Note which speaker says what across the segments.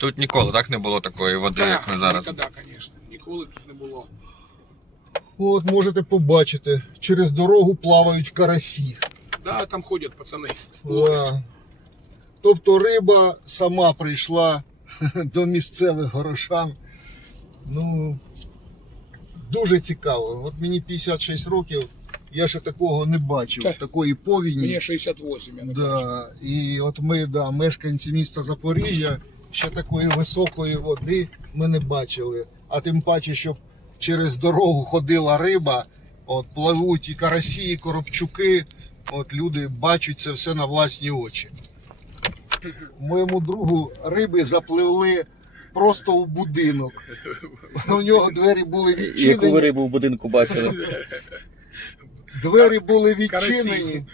Speaker 1: Тут ніколи так не було такої води, як ми зараз.
Speaker 2: Ніколи, звісно. Ніколи тут не було.
Speaker 3: От можете побачити, через дорогу плавають карасі.
Speaker 2: Да, там ходять пацани.
Speaker 3: Да. Тобто риба сама прийшла до місцевих горошан. Ну, дуже цікаво. От мені 56 років, я ще такого не бачив,
Speaker 2: Так.
Speaker 3: такої повіні.
Speaker 2: Мені 68, я не бачу.
Speaker 3: Да, і от ми, да, мешканці міста Запоріжжя, ще такої високої води ми не бачили. А тим паче, щоб через дорогу ходила риба, от пливуть і карасі, і коробчуки. От люди бачать це все на власні очі. Моєму другу риби запливли просто у будинок. У нього двері були
Speaker 4: Яку ви
Speaker 3: відчинені.
Speaker 4: рибу в будинку бачили?
Speaker 3: Двері були
Speaker 2: Карасі.
Speaker 3: відчинені.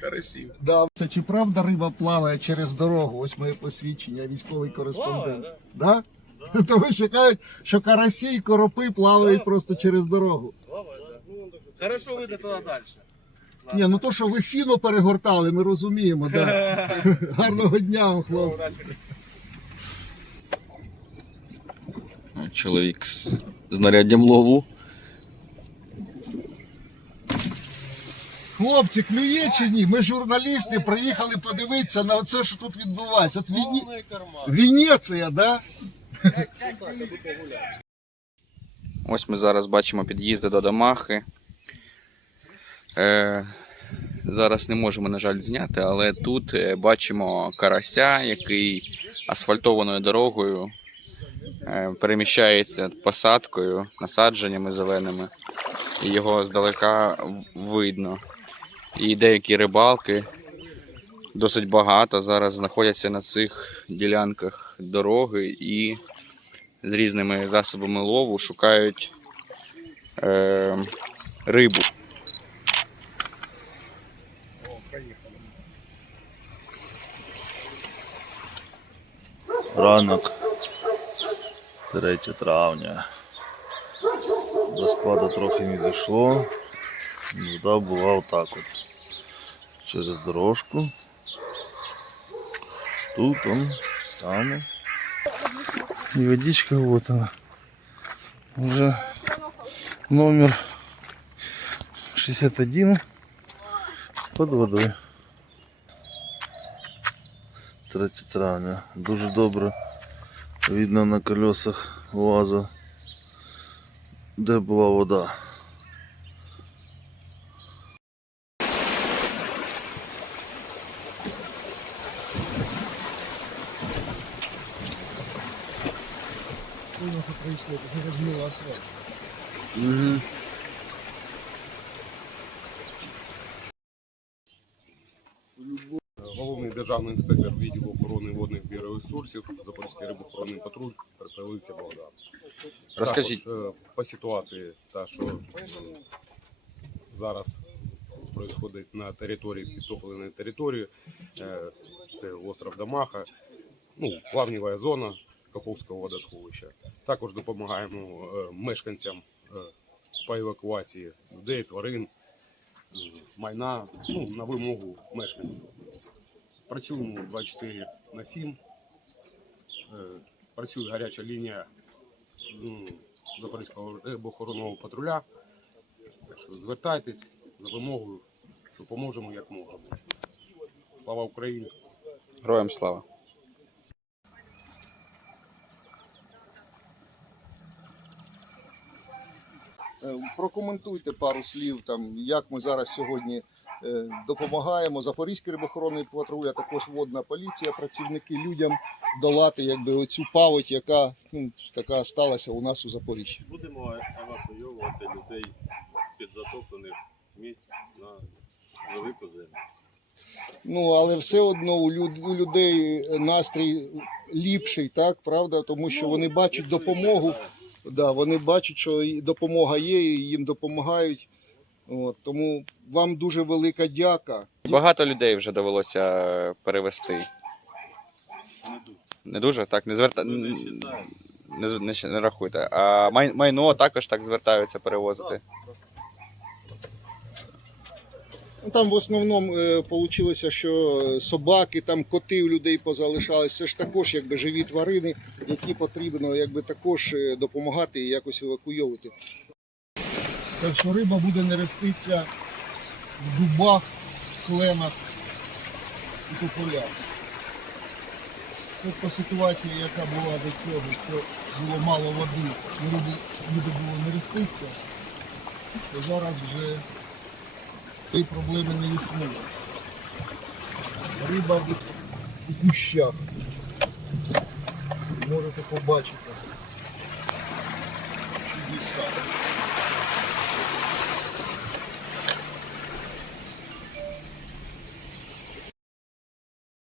Speaker 2: Карасів.
Speaker 3: Да. Це чи правда риба плаває через дорогу? Ось моє посвідчення, військовий кореспондент. Да? То ви ще кажуть, що карасі і коропи плавають просто через дорогу.
Speaker 4: Хорошо вийде туди далі.
Speaker 3: Ні, ну то, що ви сіно перегортали, ми розуміємо. Да. Гарного дня вам, хлопці.
Speaker 1: Чоловік з знаряддям лову.
Speaker 3: Хлопці, клює чи ні? Ми журналісти приїхали подивитися на оце, що тут відбувається. От Вені... Венеція, да?
Speaker 1: Ось ми зараз бачимо під'їзди до Домахи. Е, зараз не можемо, на жаль, зняти, але тут е, бачимо карася, який асфальтованою дорогою е, переміщається посадкою, насадженнями зеленими. І його здалека видно. І деякі рибалки досить багато зараз знаходяться на цих ділянках дороги і з різними засобами лову шукають е, рибу.
Speaker 4: Ранок 3 травня. До складу трохи не дійшло. Вода була отак от. Через дорожку. Тут он саме. І водичка вот она. Уже номер 61 под водой. 3 травня. Дуже добре видно на колесах УАЗа, де була вода.
Speaker 5: Головний державний інспектор відділу охорони водних біоресурсів Запорізький рибоохоронний патруль Перепелиця Богдан.
Speaker 1: Розкажіть,
Speaker 5: Також, е, по ситуації, та що м, зараз відбувається на території підтопленої території, е, це остров Дамаха, ну, плавнєва зона Каховського водосховища. Також допомагаємо е, мешканцям е, по евакуації людей, тварин, майна ну, на вимогу мешканців. Працюємо 24 на 7. Е, Працює гаряча лінія Запорізького рибоохоронного патруля. Так що звертайтесь за вимогою, допоможемо як можемо. Слава Україні!
Speaker 1: героям слава.
Speaker 3: Прокоментуйте пару слів, там, як ми зараз сьогодні е, допомагаємо. Запорізький рибохоронний патруль, а також водна поліція, працівники людям долати якби, оцю паводь, яка ну, така сталася у нас у Запоріжжі.
Speaker 6: Будемо евакуйовувати людей з підзатоплених місць на велику землю.
Speaker 3: Ну, але все одно у, люд, у людей настрій ліпший, так, правда? Тому що вони бачать допомогу. Да, вони бачать, що допомога є, і їм допомагають. От, тому вам дуже велика дяка.
Speaker 1: Багато людей вже довелося перевести.
Speaker 6: Не дуже.
Speaker 1: Так, не зверта...
Speaker 6: Не
Speaker 1: не, не рахуйте. А май... майно також так звертаються перевозити.
Speaker 3: Ну, Там в основному вийшло, що е, собаки, там коти у людей позалишались. Це ж також якби живі тварини, які потрібно якби також е, допомагати і якось евакуйовувати. Так що риба буде нереститися в дубах, в кленах і тополях. По ситуації, яка була до цього, що було мало води, люди було нереститися, то зараз вже цієї проблеми не існує. Риба у кущах. Можете побачити. Чудеса.